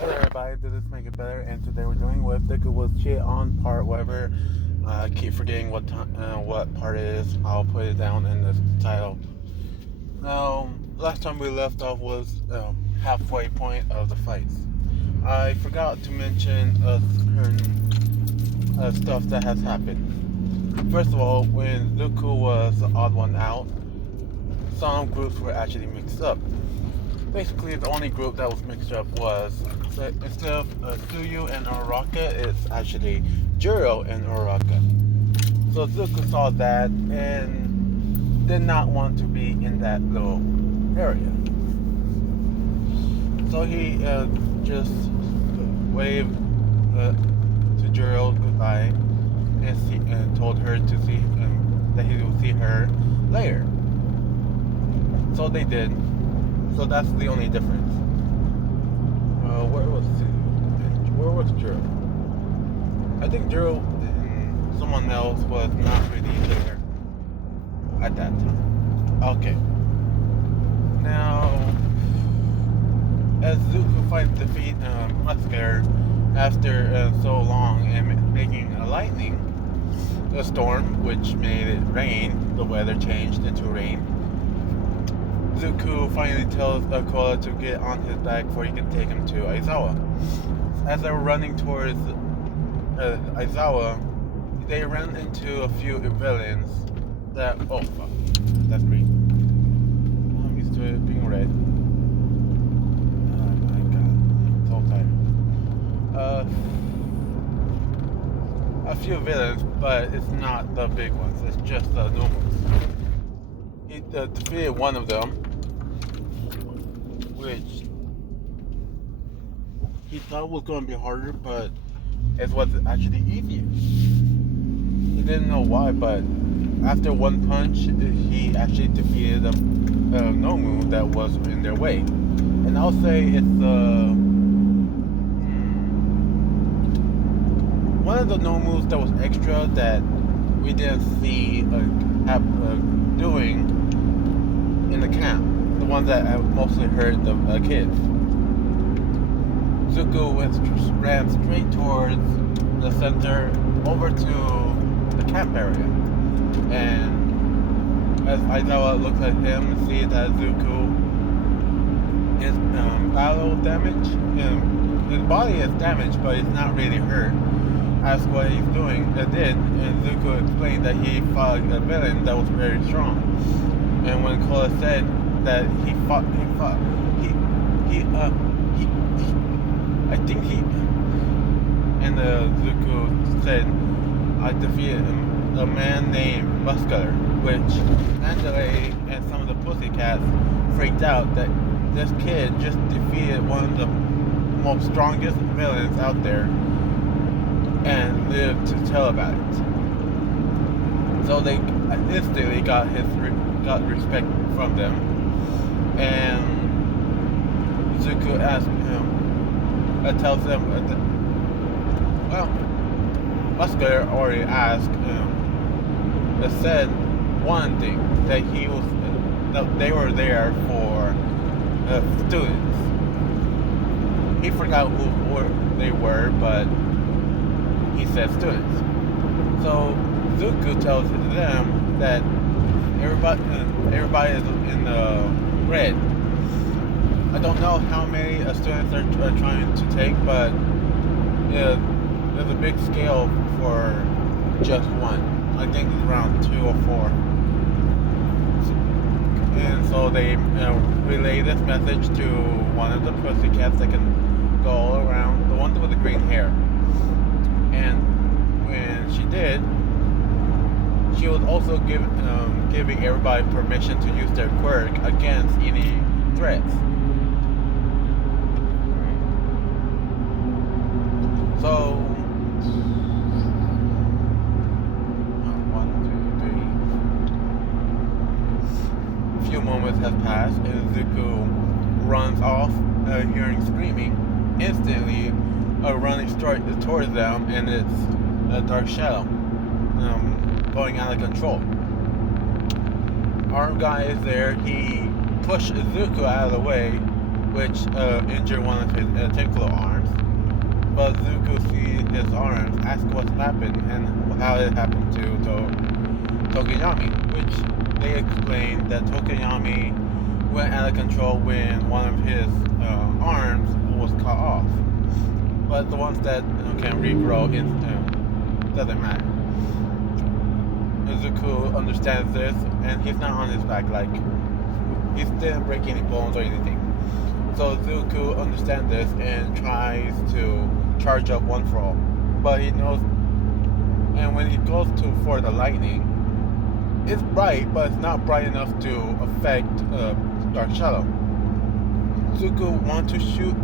Hello everybody, did this make it better? And today we're doing with deku was shit on part whatever. I keep forgetting what part it is. I'll put it down in the title. Last time we left off was halfway point of the fights. I forgot to mention certain stuff that has happened. First of all, when Zuko was the odd one out, some groups were actually mixed up. Basically, the only group that was mixed up was, so instead of Suyu and Uraraka, it's actually Juro and Uraraka. So Zuko saw that and did not want to be in that little area. So he just waved to Juro goodbye and told her to see that he will see her later. So they did. So that's the only difference. Where was Juro? I think Juro and someone else was not really there at that time. Okay. Now, as Zuko finally defeat Musker after so long and making a lightning, a storm which made it rain, the weather changed into rain. Zuko finally tells Koala to get on his back before he can take him to Aizawa. As they were running towards Aizawa, they ran into a few villains that... Oh, fuck. That's green. I'm used to it being red. Oh my god. I'm so tired. A few villains, but it's not the big ones. It's just the normals. He defeated one of them, which he thought was going to be harder, but it was actually easier. He didn't know why, but after one punch, he actually defeated a Nomu that was in their way. And I'll say it's one of the Nomus that was extra that we didn't see doing in the camp, the one that mostly hurt the kids. Zuko ran straight towards the center over to the camp area, and as Aizawa looks at him and sees that Zuko is battle damage, his body is damaged, but it's not really hurt. Asked what he's doing, and Zuko explained that he fought a villain that was very strong. And when Kola said that and Zuko said, I defeated a man named Muscular, which Angela and some of the pussycats freaked out that this kid just defeated one of the most strongest villains out there and lived to tell about it. So they instantly got respect from them, and Zuko asked him, tells them, Muscular already asked said one thing, that that they were there for students. He forgot who they were, but he said students. So Zuko tells them that everybody is in the red. I don't know how many students are trying to take, but there's a big scale for just one. I think it's around 2 or 4. And so they relay this message to one of the pussycats that can go all around, the one with the green hair. And when she did, she was also giving everybody permission to use their quirk against any threats. So, 1, 2, 3. A few moments have passed, and Zuko runs off, hearing screaming. Instantly, running straight towards them, and it's a dark shadow going out of control. Our guy is there. He pushed Zuko out of the way which injured one of his tentacle arms. But Zuko sees his arms, asks what's happened and how it happened to Tokoyami, which they explain that Tokoyami went out of control when one of his arms was cut off. But the ones that can regrow doesn't matter. Zuko understands this, and he's not on his back, like he didn't break any bones or anything. So Zuko understands this and tries to charge up One for All, but he knows. And when he goes for the lightning, it's bright, but it's not bright enough to affect Dark Shadow. Zuko wants to shoot,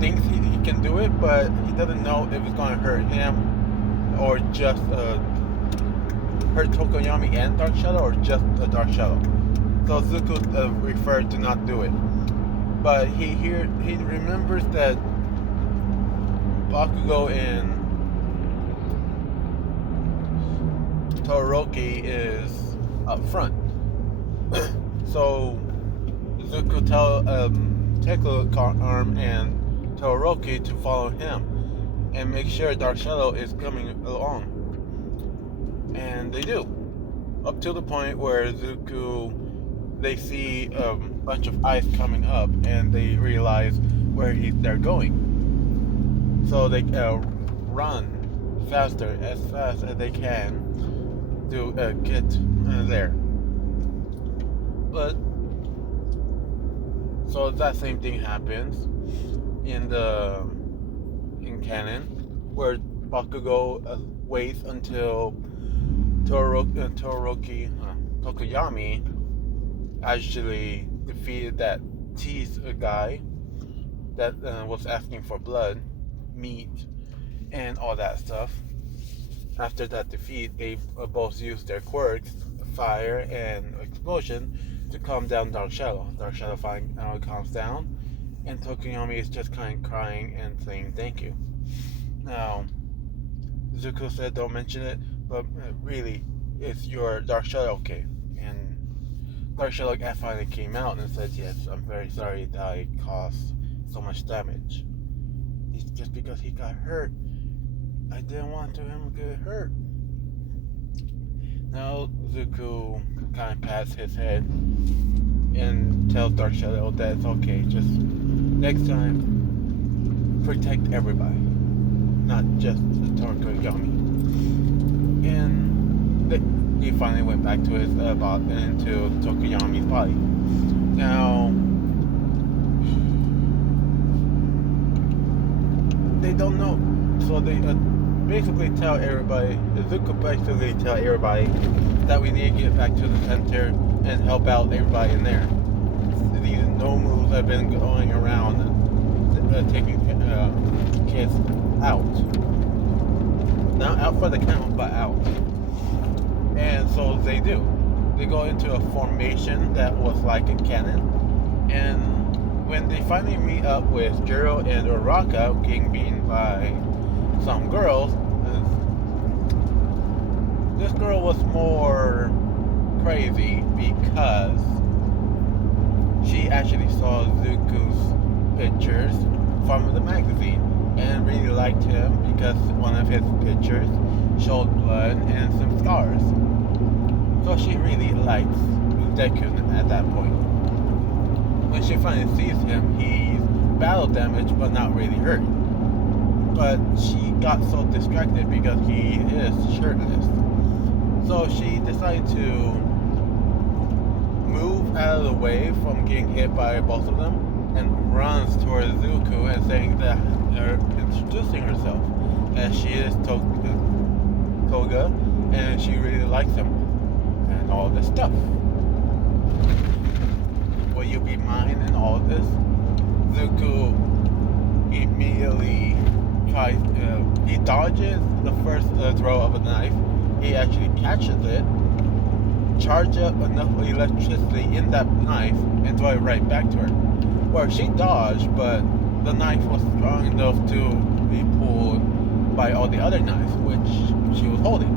thinks he can do it, but he doesn't know if it's going to hurt him or just hurt Tokoyami and Dark Shadow, or just the Dark Shadow. So Zuko referred to not do it. But he remembers that Bakugo and Todoroki is up front. So Zuko Tentacle Arm and Todoroki to follow him and make sure Dark Shadow is coming along. And they do. Up to the point where they see a bunch of ice coming up and they realize where they're going. So they run fast as they can to get there. But so that same thing happens in canon, where Bakugo waits until Tokoyami actually defeated that teased guy that was asking for blood, meat, and all that stuff. After that defeat, they both used their quirks, fire and explosion, to calm down Dark Shadow. Dark Shadow finally calms down, and Tokoyami is just kind of crying and saying thank you. Now, Zuko said don't mention it, but really, is your Dark Shadow okay? And Dark Shadow finally came out and said, yes, I'm very sorry that I caused so much damage. It's just because he got hurt. I didn't want him to get hurt. Now Zuko kind of pats his head and tells Dark Shadow that it's okay. Just next time, protect everybody, not just the Tokoyami. And he finally went back to his into Tokoyami's body. Now they don't know, so they basically tell everybody. Zuko basically tell everybody that we need to get back to the center and help out everybody in there. These nomus have been going around taking kids out. Not out for the count, but out. And so they do. They go into a formation that was like a cannon. And when they finally meet up with Jiro and Uraraka getting beaten by some girls, this girl was more crazy because she actually saw Zuko's pictures from the magazine and really liked him because one of his pictures showed blood and some scars. So she really likes Deku at that point. When she finally sees him, he's battle damaged but not really hurt. But she got so distracted because he is shirtless. So she decided to move out of the way from getting hit by both of them and runs towards Zuko and saying that, introducing herself, as she is Toga and she really likes him and all this stuff. Will you be mine and all this? Zuko immediately tries, he dodges the first throw of a knife. He actually catches it, charges up enough electricity in that knife, and throw it right back to her. Where she dodged, but the knife was strong enough to be pulled by all the other knives, which she was holding,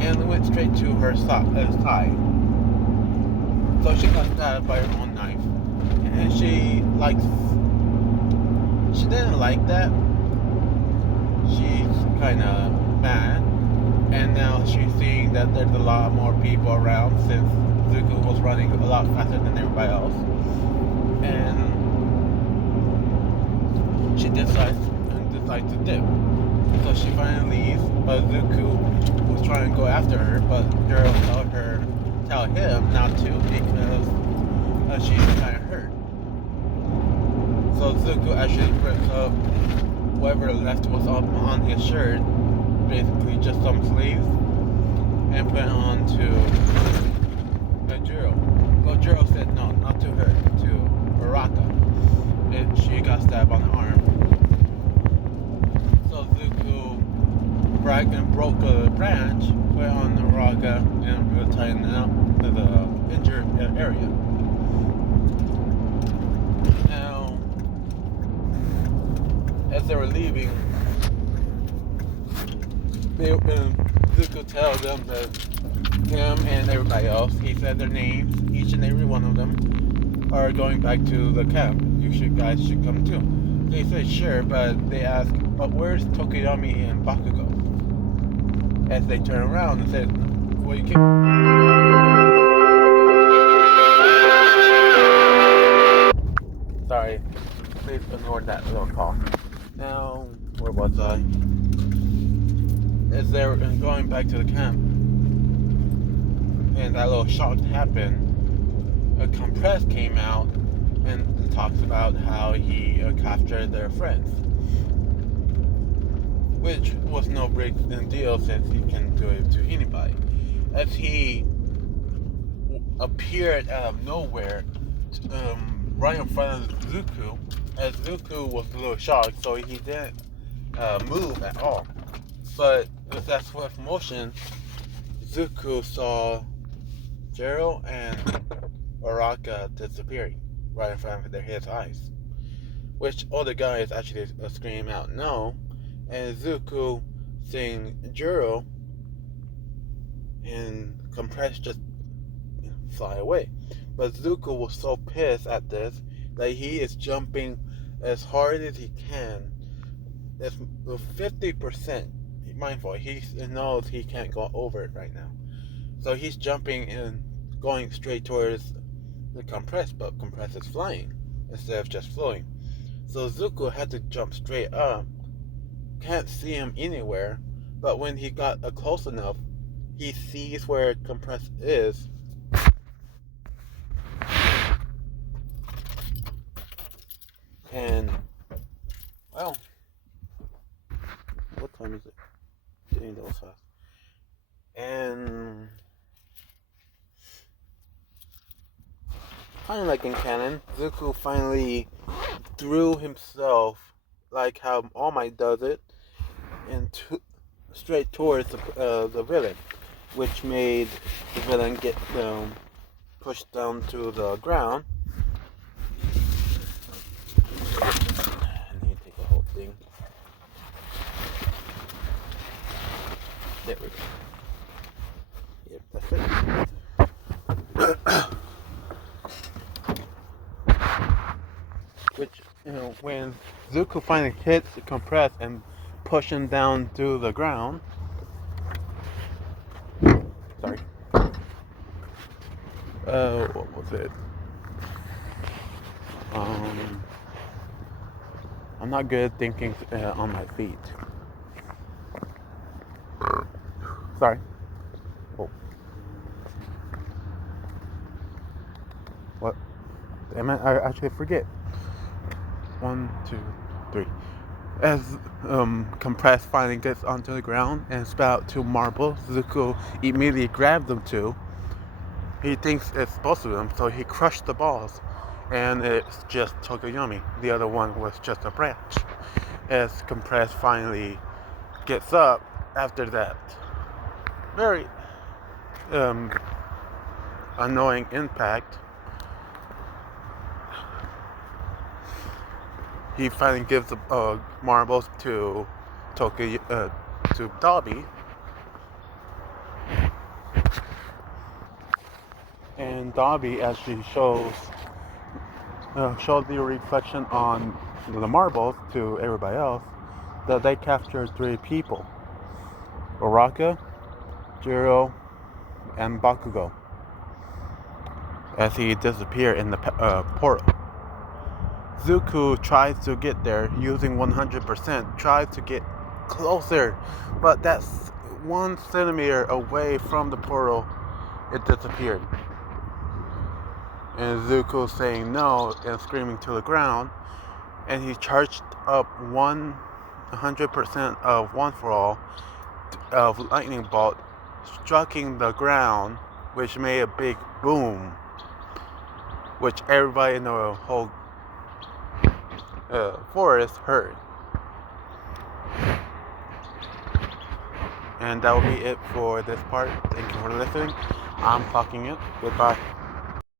and went straight to her side. So she got stabbed by her own knife, and she didn't like that. She's kind of mad, and now she's seeing that there's a lot more people around since Zuko was running a lot faster than everybody else, and she decides to dip. So she finally leaves, but Zuko was trying to go after her, but Daryl tell him not to because she's kind of hurt. So Zuko actually rips up whatever left was up on his shirt, basically just some sleeves, and put it on to Jiro. Well, Jiro said no, not to her, to Baraka. And she got stabbed on the arm. So Zuko broke a branch, put it on Baraka, and will tighten it up to the injured area. Now, as they were leaving, Zuko tells them that him and everybody else, he said their names, each and every one of them, are going back to the camp. Guys should come too. They said sure, but they ask, but where's Tokoyami and Bakugo? As they turn around and said, well, you can't. Sorry, please ignore that little call. Now, where was I? As they're going back to the camp, and that little shock happened, a compress came out and talks about how he captured their friends, which was no big deal since he can do it to anybody. As he appeared out of nowhere, right in front of Zuko, as Zuko was a little shocked, so he didn't move at all. But with that swift motion, Zuko saw Gerald and Baraka disappearing right in front of his eyes, which all the guys actually scream out no, and Zuko seeing Juro and Compress just fly away. But Zuko was so pissed at this that he is jumping as hard as he can. It's 50%. Mindful, he knows he can't go over it right now. So he's jumping and going straight towards the Compress, but Compress is flying instead of just floating. So Zuko had to jump straight up. Can't see him anywhere, but when he got close enough, he sees where Compress is. And, well, what time is it? Getting those fast. And kind of like in canon, Zuko finally threw himself, like how All Might does it, straight towards the villain, which made the villain get pushed down to the ground. I need to take the whole thing. There we go. Yep, that's it. Which, when Zuko finally hits the Compress and push him down to the ground. Sorry. What was it? I'm not good at thinking on my feet. Sorry. Oh. What? Damn it, I actually forget. 1, 2, 3. As Compress finally gets onto the ground and spout 2 marbles, Zuko immediately grabs them 2. He thinks it's both of them, so he crushed the balls. And it's just Tokoyami. The other one was just a branch. As Compress finally gets up after that very annoying impact, he finally gives the marbles to Dobby, and Dobby actually shows showed the reflection on the marbles to everybody else that they captured 3 people: Uraka, Jiro, and Bakugo, as he disappeared in the portal. Zuko tries to get there using 100%, tries to get closer, but that's 1 centimeter away from the portal, it disappeared. And Zuko saying no and screaming to the ground, and he charged up 100% of One For All of lightning bolt, striking the ground, which made a big boom, which everybody in the whole forest heard. And that will be it for this part. Thank you for listening. I'm clocking it. Goodbye.